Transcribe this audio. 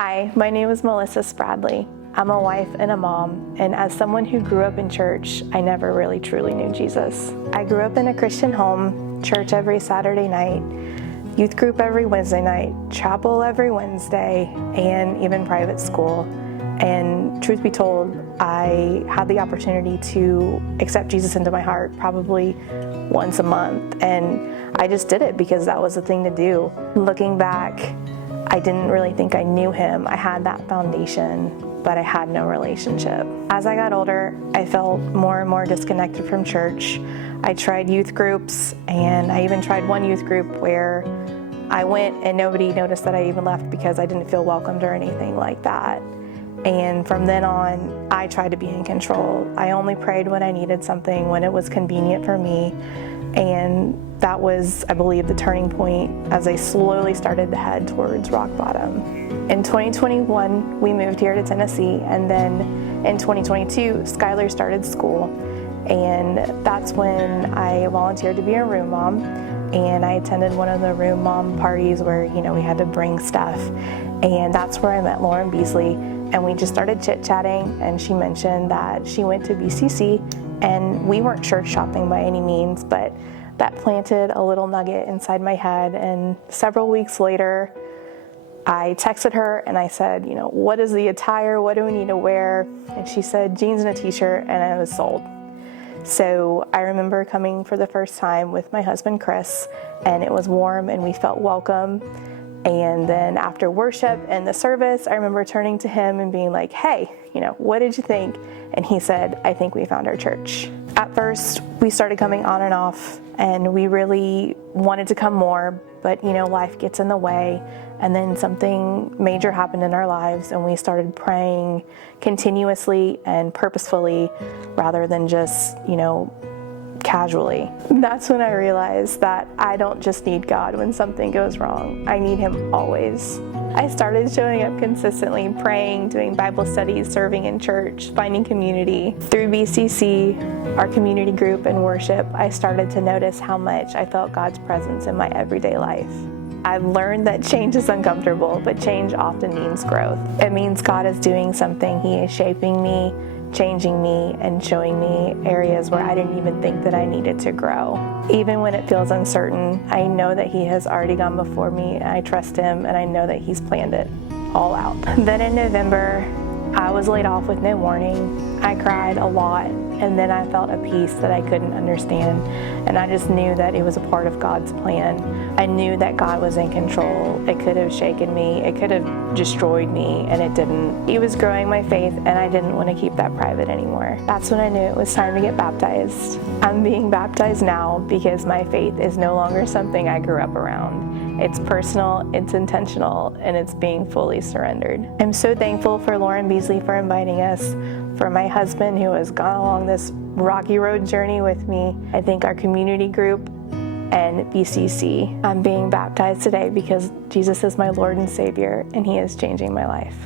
Hi, my name is Melissa Spradley. I'm a wife and a mom, and as someone who grew up in church, I never really truly knew Jesus. I grew up in a Christian home, church every Saturday night, youth group every Wednesday night, chapel every Wednesday, and even private school. And truth be told, I had the opportunity to accept Jesus into my heart probably once a month, and I just did it because that was the thing to do. Looking back, I didn't really think I knew him. I had that foundation, but I had no relationship. As I got older, I felt more and more disconnected from church. I tried youth groups, and I even tried one youth group where I went and nobody noticed that I even left because I didn't feel welcomed or anything like that. And from then on, I tried to be in control. I only prayed when I needed something, when it was convenient for me. And that was, I believe, the turning point as I slowly started to head towards rock bottom. In 2021, we moved here to Tennessee, and then in 2022, Skylar started school. And that's when I volunteered to be a room mom. And I attended one of the room mom parties where, we had to bring stuff. And that's where I met Lauren Beasley. And we just started chit-chatting, and she mentioned that she went to BCC, and we weren't church shopping by any means, but that planted a little nugget inside my head. And several weeks later, I texted her and I said, what is the attire? What do we need to wear? And she said, jeans and a t-shirt, and I was sold. So I remember coming for the first time with my husband, Chris, and it was warm and we felt welcome. And then after worship and the service, I remember turning to him and being like, hey, what did you think? And he said, I think we found our church. At first, we started coming on and off, and we really wanted to come more, but life gets in the way. And then something major happened in our lives, and we started praying continuously and purposefully rather than just, casually. That's when I realized that I don't just need God when something goes wrong. I need him always. I started showing up consistently, praying, doing Bible studies, serving in church, finding community. Through BCC, our community group and worship, I started to notice how much I felt God's presence in my everyday life. I've learned that change is uncomfortable, but change often means growth. It means God is doing something. He is shaping me, changing me, and showing me areas where I didn't even think that I needed to grow. Even when it feels uncertain, I know that he has already gone before me, and I trust him, and I know that he's planned it all out. Then in November, I was laid off with no warning. I cried a lot, and then I felt a peace that I couldn't understand, and I just knew that it was a part of God's plan. I knew that God was in control. It could have shaken me, it could have destroyed me, and it didn't. He was growing my faith, and I didn't want to keep that private anymore. That's when I knew it was time to get baptized. I'm being baptized now because my faith is no longer something I grew up around. It's personal, it's intentional, and it's being fully surrendered. I'm so thankful for Lauren Beasley for inviting us, for my husband who has gone along this rocky road journey with me. I thank our community group and BCC. I'm being baptized today because Jesus is my Lord and Savior, and he is changing my life.